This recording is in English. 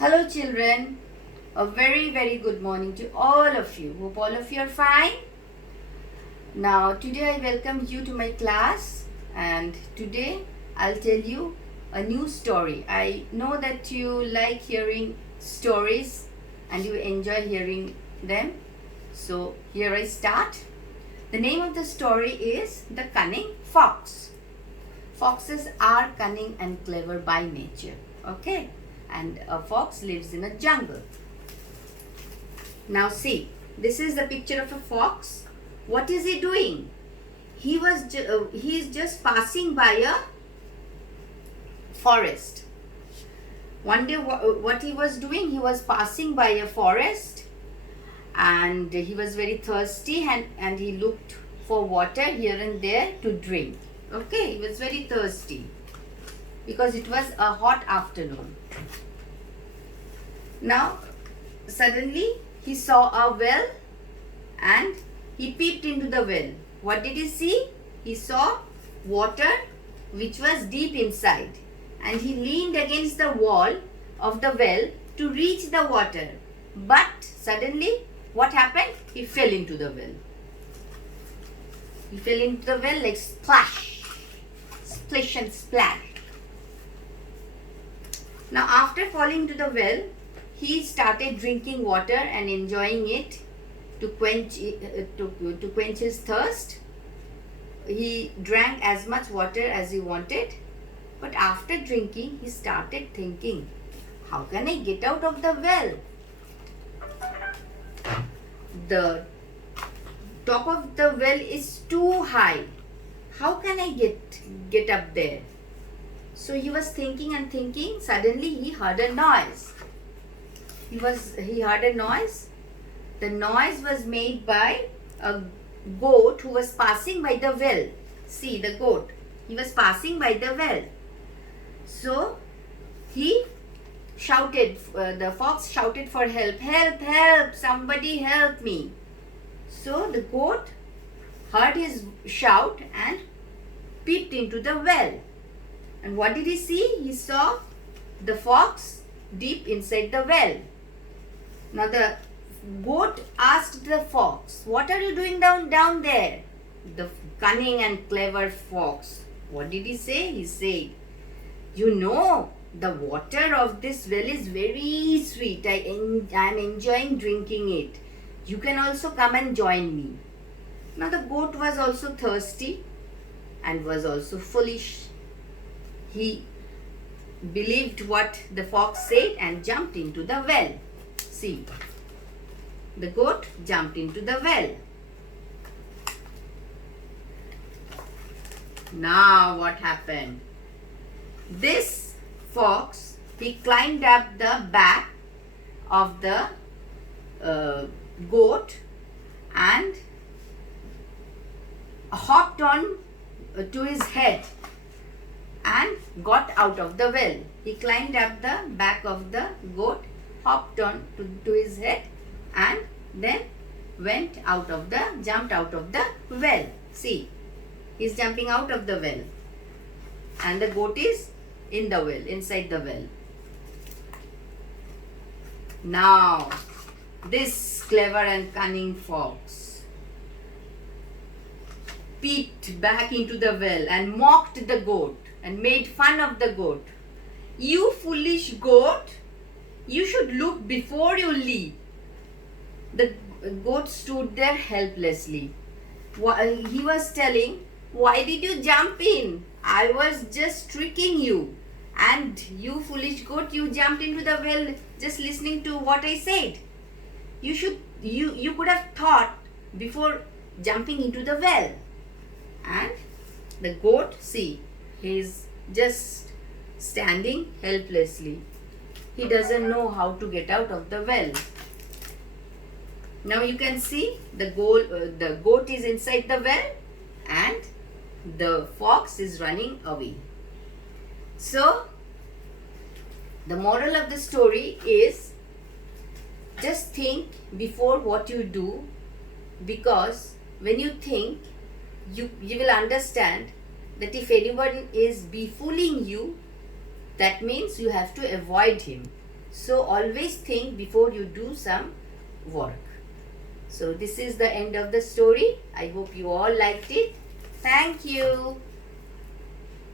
Hello children, a very good morning to all of you. Hope all of you are fine. Now today I welcome you to my class and today I'll tell you a new story. I know that you like hearing stories and you enjoy hearing them. So here I start. The name of the story is The Cunning Fox. Foxes are cunning and clever by nature. Okay? And a fox lives in a jungle. Now see, this is the picture of a fox. What is he doing? He is just passing by a forest. One day what he was doing, he was passing by a forest and he was very thirsty and he looked for water here and there to drink. Okay, he was very thirsty because it was a hot afternoon. Now, suddenly he saw a well and he peeped into the well. What did he see? He saw water which was deep inside and he leaned against the wall of the well to reach the water. But suddenly, what happened? He fell into the well. He fell into the well like splash, splish and splash. Now after falling into the well, he started drinking water and enjoying it to quench his thirst. He drank as much water as he wanted, but after drinking, he started thinking, how can I get out of the well? The top of the well is too high. How can I get up there? So he was thinking and thinking. Suddenly he heard a noise. He heard a noise. The noise was made by a goat who was passing by the well. See the goat. He was passing by the well. So he shouted, the fox shouted for help. Help, help, somebody help me. So the goat heard his shout and peeped into the well. And what did he see? He saw the fox deep inside the well. Now the goat asked the fox, what are you doing down there? The cunning and clever fox. What did he say? He said, you know, the water of this well is very sweet. I am enjoying drinking it. You can also come and join me. Now the goat was also thirsty and was also foolish. He believed what the fox said and jumped into the well. See, the goat jumped into the well. Now what happened? This fox, he climbed up the back of the goat and hopped on to his head and got out of the well. He climbed up the back of the goat, hopped on to his head and then jumped out of the well. See, he's jumping out of the well and the goat is in the well, inside the well. Now, this clever and cunning fox peeped back into the well and mocked the goat and made fun of the goat. You foolish goat, you should look before you leap. The goat stood there helplessly. He was telling, why did you jump in? I was just tricking you. And you foolish goat, you jumped into the well just listening to what I said. You could have thought before jumping into the well. And the goat, see, he's just standing helplessly. He doesn't know how to get out of the well. Now you can see the goat is inside the well and the fox is running away. So, the moral of the story is just think before what you do, because when you think, you will understand that if anyone is befooling you, that means you have to avoid him. So always think before you do some work. So this is the end of the story. I hope you all liked it. Thank you.